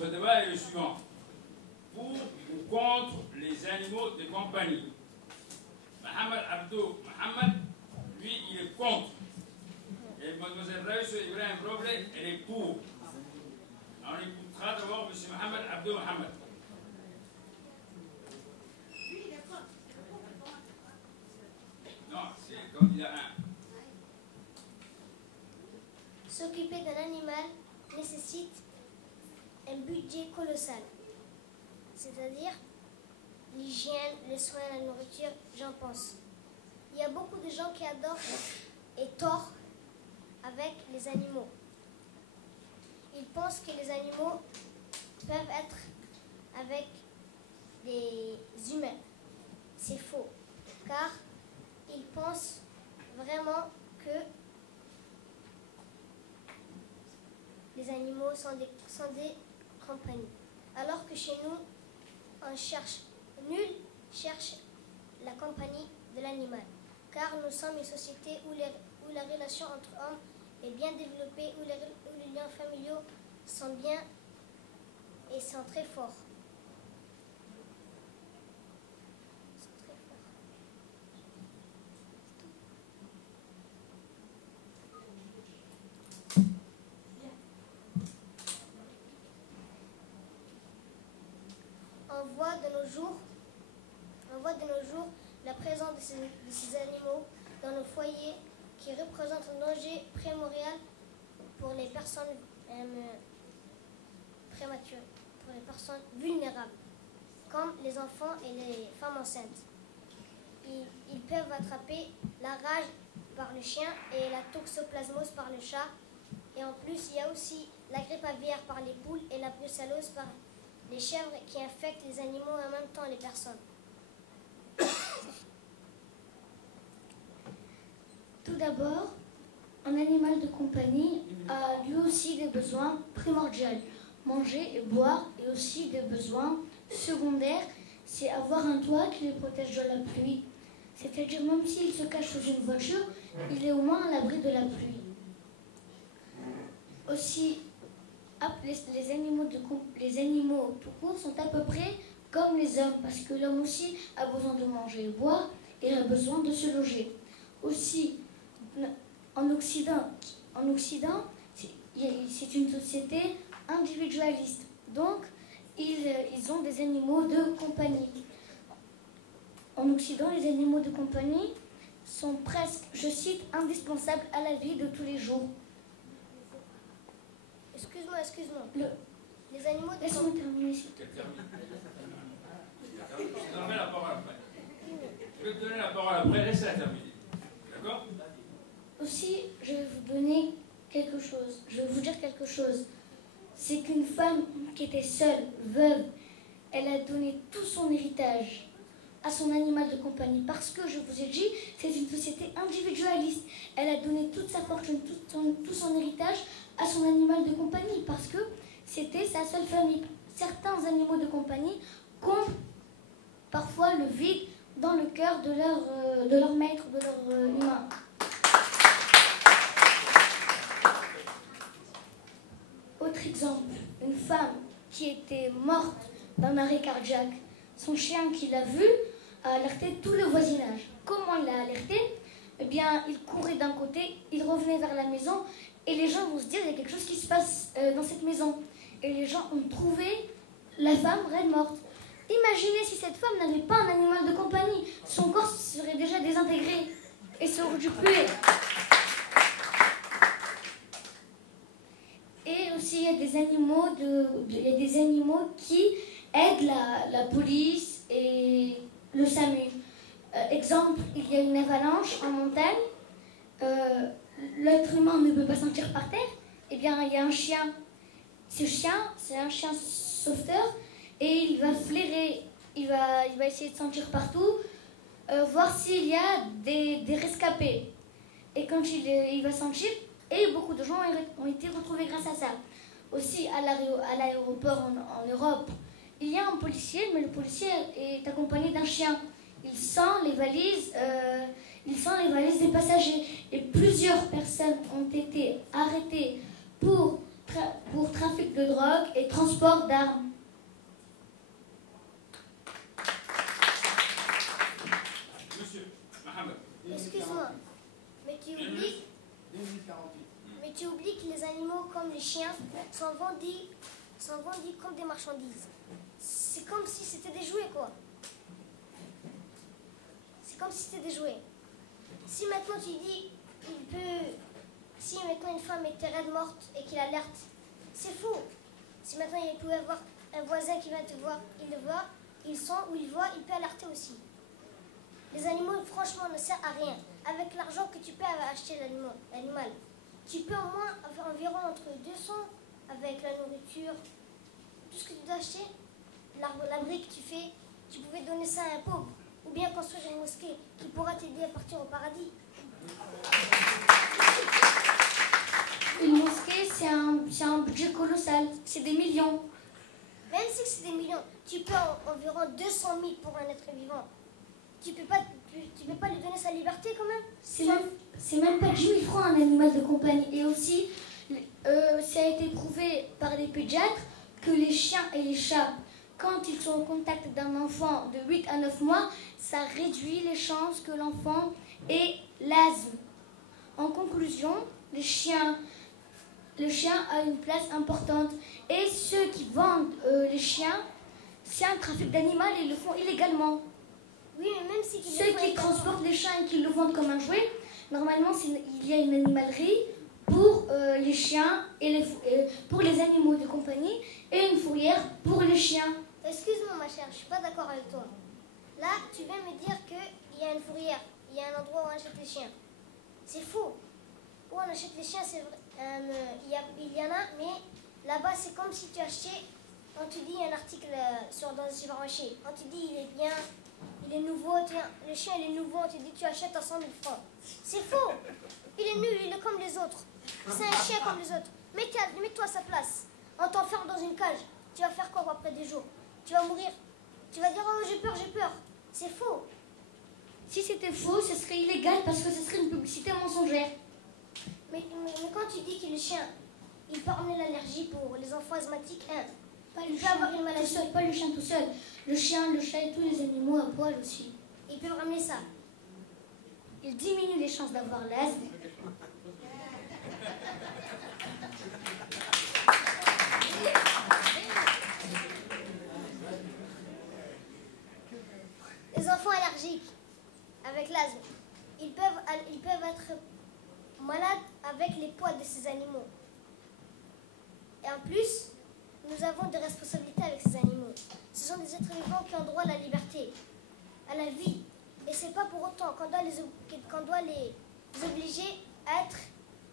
notre débat est le suivant. Pour ou contre les animaux de compagnie? Mohamed Abdou Mohamed, lui, il est contre. Et mademoiselle Raïs Ibrahim Roble, elle est pour. On écoutera d'abord M. Mohamed Abdou Mohamed. Non, c'est le candidat 1. S'occuper d'un animal nécessite un budget colossal. C'est-à-dire l'hygiène, les soins, la nourriture, j'en pense. Il y a beaucoup de gens qui adorent et tort avec les animaux. Ils pensent que les animaux peuvent être avec des humains. C'est faux, car ils pensent vraiment que les animaux sont des compagnies. Alors que chez nous, nul cherche la compagnie de l'animal, car nous sommes une société où la relation entre hommes est bien développée, où les liens familiaux sont bien et sont très forts. On voit de nos jours la présence de ces animaux dans nos foyers qui représentent un danger primordial pour les personnes prématurées, pour les personnes vulnérables, comme les enfants et les femmes enceintes. Ils peuvent attraper la rage par le chien et la toxoplasmose par le chat. Et en plus, il y a aussi la grippe aviaire par les poules et la brucellose par les chèvres qui infectent les animaux et en même temps les personnes. Tout d'abord, un animal de compagnie a lui aussi des besoins primordiaux. Manger et boire, et aussi des besoins secondaires, c'est avoir un toit qui le protège de la pluie. C'est-à-dire même s'il se cache sous une voiture, il est au moins à l'abri de la pluie. Aussi, les animaux tout court sont à peu près comme les hommes, parce que l'homme aussi a besoin de manger et boire et a besoin de se loger. Aussi, en Occident, c'est une société individualiste. Donc, ils ont des animaux de compagnie. En Occident, les animaux de compagnie sont presque, je cite, indispensables à la vie de tous les jours. Excuse-moi. Les animaux de Laisse-moi terminer ici. Je te donnerai la parole après. Je vais te donner la parole après, laisse-la terminer. D'accord? Aussi, je vais vous donner quelque chose. Je vais vous dire quelque chose. C'est qu'une femme qui était seule, veuve, elle a donné tout son héritage à son animal de compagnie. Parce que, je vous ai dit, c'est une société individualiste. Elle a donné toute sa fortune, tout son héritage à son animal de compagnie. Parce que c'était sa seule famille. Certains animaux de compagnie comblent parfois le vide dans le cœur de leur maître, de leur humain. Autre exemple, une femme qui était morte d'un arrêt cardiaque. Son chien qui l'a vue a alerté tout le voisinage. Comment il l'a alerté? Eh bien, il courait d'un côté, il revenait vers la maison et les gens vont se dire il y a quelque chose qui se passe dans cette maison. Et les gens ont trouvé la femme raide morte. Imaginez si cette femme n'avait pas un animal de compagnie. Son corps serait déjà désintégré et ça aurait dû puer. Et aussi, il y a des animaux qui aident la police et le SAMU. Exemple, il y a une avalanche en montagne. L'être humain ne peut pas sentir par terre. Eh bien, il y a un chien. Ce chien, c'est un chien sauveteur. Et il va flairer, il va essayer de sentir partout, voir s'il y a des rescapés. Et quand il va sentir, et beaucoup de gens ont été retrouvés grâce à ça. Aussi, à l'aéroport en Europe, il y a un policier, mais le policier est accompagné d'un chien. Il sent les valises des passagers. Et plusieurs personnes ont été arrêtées pour pour trafic de drogue et transport d'armes. Monsieur Mohamed. Excuse-moi, mais tu oublies que les animaux comme les chiens sont vendus comme des marchandises. C'est comme si c'était des jouets, quoi. C'est comme si c'était des jouets. Si maintenant tu dis si maintenant une femme était raide morte et qu'il alerte, c'est faux. Si maintenant il pouvait avoir un voisin qui vient te voir, il le voit, il sent ou il voit, il peut alerter aussi. Les animaux, franchement, ne servent à rien. Avec l'argent que tu peux acheter l'animal, tu peux au moins avoir environ entre 200 avec la nourriture, tout ce que tu dois acheter, l'abri que tu fais, tu pouvais donner ça à un pauvre, ou bien construire une mosquée qui pourra t'aider à partir au paradis. Une mosquée, c'est un budget colossal, c'est des millions. Même si c'est des millions, tu peux environ 200 000 pour un être vivant. Tu peux pas lui donner sa liberté quand même. C'est même pas 10 000 francs un animal de compagnie. Et aussi, ça a été prouvé par les pédiatres que les chiens et les chats, quand ils sont au contact d'un enfant de 8 à 9 mois, ça réduit les chances que l'enfant ait l'asthme. En conclusion, le chien a une place importante. Et ceux qui vendent les chiens, c'est un trafic d'animaux et ils le font illégalement. Oui, mais même si ceux qui transportent les chiens et qui le vendent comme un jouet, normalement il y a une animalerie pour les chiens et pour les animaux de compagnie et une fourrière pour les chiens. Excuse-moi ma chère, je suis pas d'accord avec toi. Là, tu viens me dire qu'il y a une fourrière, il y a un endroit où on achète les chiens. C'est faux. Où on achète les chiens, c'est vrai. Il y en a, mais là-bas c'est comme si tu achetais, on te dit un article dans un supermarché, on te dit il est bien, il est nouveau, le chien il est nouveau, on te dit tu achètes à 100 000 francs. C'est faux. Il est nul, il est comme les autres. C'est un chien comme les autres. Mets-toi à sa place. On t'enferme dans une cage. Tu vas faire quoi après des jours? Tu vas mourir. Tu vas dire oh j'ai peur, j'ai peur. C'est faux. Si c'était faux, ce serait illégal parce que ce serait une publicité mensongère. Mais quand tu dis que le chien, il peut amener l'allergie pour les enfants asthmatiques, pas le chien avoir une maladie. Tout seul, pas le chien tout seul. Le chien, le chat et tous les animaux à poil aussi. Ils peuvent ramener ça. Il diminue les chances d'avoir l'asthme. Les enfants allergiques avec l'asthme, ils peuvent être malades avec les poils de ces animaux. Et en plus, nous avons des responsabilités avec ces animaux. Ce sont des êtres vivants qui ont droit à la liberté, à la vie. Et c'est pas pour autant qu'on doit les obliger à être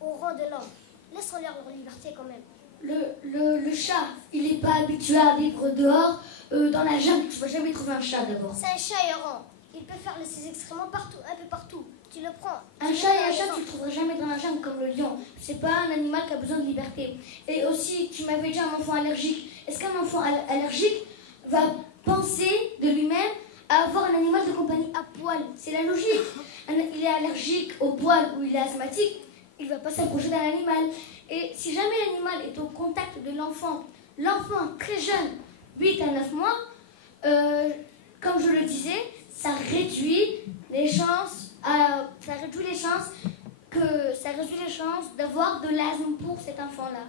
au rang de l'homme. Laissons-leur leur liberté quand même. Le chat, il n'est pas habitué à vivre dehors, dans la jungle. Tu ne vas jamais trouver un chat d'abord. C'est un chat errant. Il peut faire ses excréments partout, un peu partout. Tu le prends. Un chat et un chat, tu ne le trouveras jamais dans la jungle comme le lion. C'est pas un animal qui a besoin de liberté. Et aussi, tu m'avais dit un enfant allergique. Est-ce qu'un enfant allergique va penser de lui-même à avoir un animal de compagnie à poil? C'est la logique. Il est allergique au poil ou il est asthmatique, il ne va pas s'approcher d'un animal. Et si jamais l'animal est au contact de l'enfant très jeune, 8 à 9 mois, comme je le disais, ça réduit les chances d'avoir de l'asthme pour cet enfant-là.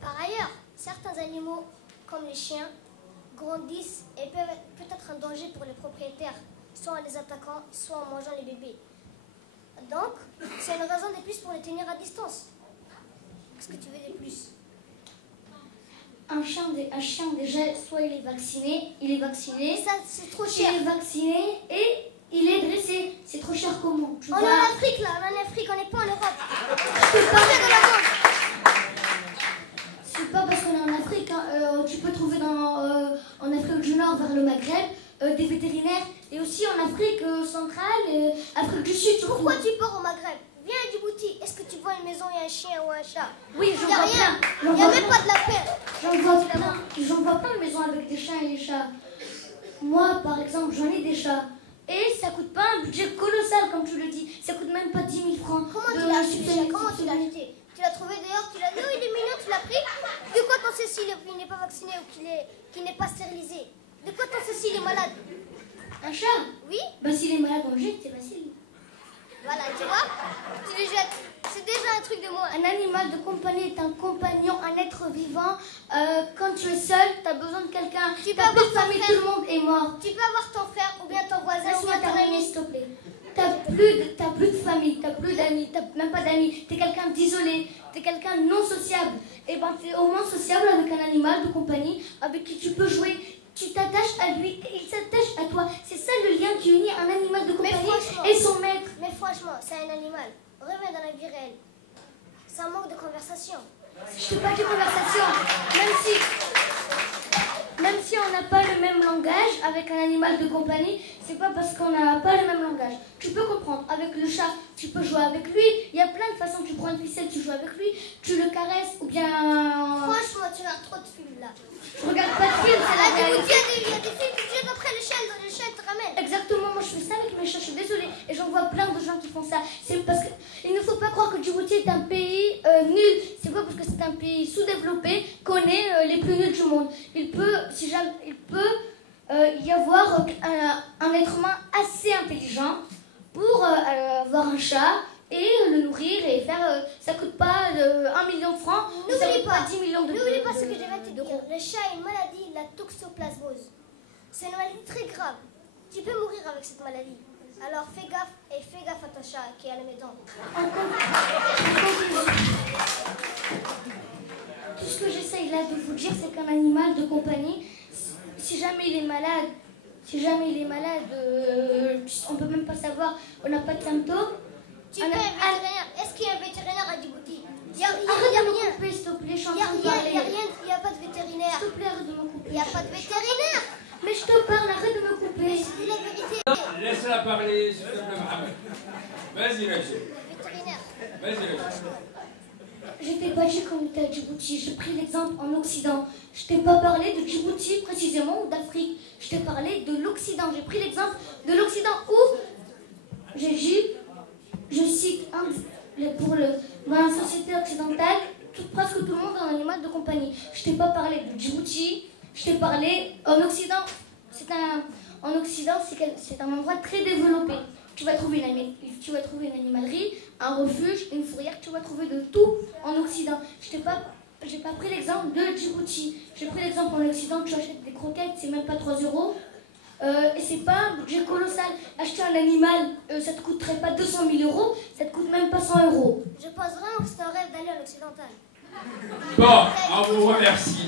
Par ailleurs, certains animaux, comme les chiens, grandissent et peuvent être un danger pour les propriétaires, soit en les attaquant, soit en mangeant les bébés. Donc, c'est une raison de plus pour les tenir à distance. Qu'est-ce que tu veux de plus? Un chien déjà, soit il est vacciné, ça c'est trop cher. Il est vacciné et il est dressé. C'est trop cher comment? On est en Afrique là, on est en Afrique, on n'est pas en Europe. C'est pas de la vente. C'est pas parce qu'on est en Afrique, hein. Tu peux trouver en Afrique du Nord vers le Maghreb des vétérinaires et aussi en Afrique centrale, Afrique du Sud. Pourquoi tu pars au Maghreb? Viens à Djibouti, est-ce que tu vois une maison, il y a un chien ou un chat? Oui, j'en vois rien. plein. Il n'y a même pas de la paix. J'en vois plein de maisons avec des chiens et des chats. Moi, par exemple, j'en ai des chats. Et ça coûte pas un budget colossal, comme tu le dis. Ça coûte même pas 10 000 francs. Comment tu l'as acheté? Tu l'as trouvé dehors, tu l'as dit, oh il est mignon, tu l'as pris. De quoi t'en sais s'il n'est pas vacciné ou qu'il n'est pas stérilisé? De quoi t'en sais s'il est malade? Un chat? Oui? Bah s'il est malade, on le jette, c'est facile. Voilà, tu vois? Tu le jettes. C'est déjà un truc de moi. Un animal de compagnie est un compagnon, un être vivant. Quand tu es seul, tu as besoin de quelqu'un. Tu peux T'as plus avoir de ton famille, frère. tout le monde est mort. Tu peux avoir ton frère ou bien ton voisin ou Laisse-moi bien ton terminer, ami. s'il te plaît. T'as plus de famille, t'as plus d'amis, t'as même pas d'amis. T'es quelqu'un d'isolé, t'es quelqu'un non sociable. Et ben t'es au moins sociable avec un animal de compagnie avec qui tu peux jouer. Tu t'attaches à lui et il s'attache à toi. C'est ça le lien qui unit un animal de compagnie franchement. et son maître. Mais franchement, c'est un animal. Reviens dans la vie réelle. Ça manque de conversation. Je te parle de conversation. Même si on n'a pas le même langage avec un animal de compagnie, c'est pas parce qu'on n'a pas le même langage. Tu peux comprendre. Avec le chat, tu peux jouer avec lui. Il y a plein de façons. Tu prends une ficelle, tu joues avec lui. Tu le caresses ou bien... Franchement, tu regardes trop de films là. Je regarde pas de film, c'est la réalité. Il y a des films que tu jettes après le chien te ramène. Exactement, moi je fais ça avec mes chats, je suis désolée. Et j'en vois plein de gens qui font ça. C'est parce que il ne faut pas croire que Djibouti est un pays nul. C'est pas parce que c'est un pays sous-développé qu'on est les plus nuls du monde. Il peut y avoir un être humain assez intelligent pour avoir un chat et le nourrir et faire... ça coûte pas 1 million de francs, ça coûte pas 10 millions de N'oublie pas ce que je vais te dire. Le chat a une maladie, la toxoplasmose. C'est une maladie très grave. Tu peux mourir avec cette maladie. Alors fais gaffe et fais gaffe à ton chat qui a les dents. Tout ce que j'essaye là de vous dire, c'est qu'un animal de compagnie, si jamais il est malade, on peut même pas savoir, on n'a pas de symptômes. Tu peux un vétérinaire. Est-ce qu'il y a un vétérinaire à Djibouti? Il n'y a rien. Arrête de me couper, s'il te plaît, je suis en Il n'y a train de rien. parler. Il n'y a pas de vétérinaire. S'il te plaît, arrête de me couper. Il n'y a pas de vétérinaire. Mais je te parle, arrête de me couper. Je dis la vérité. Laisse-la parler, s'il te plaît, Mohamed. Vas-y, Rachid. Vétérinaire. Vas-y, Rachid. Je t'ai pas dit qu'on était à Djibouti, j'ai pris l'exemple en Occident. Je t'ai pas parlé de Djibouti précisément ou d'Afrique. Je t'ai parlé de l'Occident. J'ai pris l'exemple de l'Occident où j'ai dit, je cite, dans la société occidentale, presque tout le monde est un animal de compagnie. Je t'ai pas parlé de Djibouti, je t'ai parlé en Occident. En Occident, c'est un endroit très développé. Tu vas trouver une animalerie, un refuge, une fourrière, tu vas trouver de tout en Occident. J'ai pas pris l'exemple de Djibouti. J'ai pris l'exemple en Occident, tu achètes des croquettes, c'est même pas 3 €. Et c'est pas un budget colossal. Acheter un animal, ça te coûterait pas 200 000 €, ça te coûte même pas 100 €. Je pense vraiment que c'est un rêve d'aller à l'occidental. Bon, on vous remercie.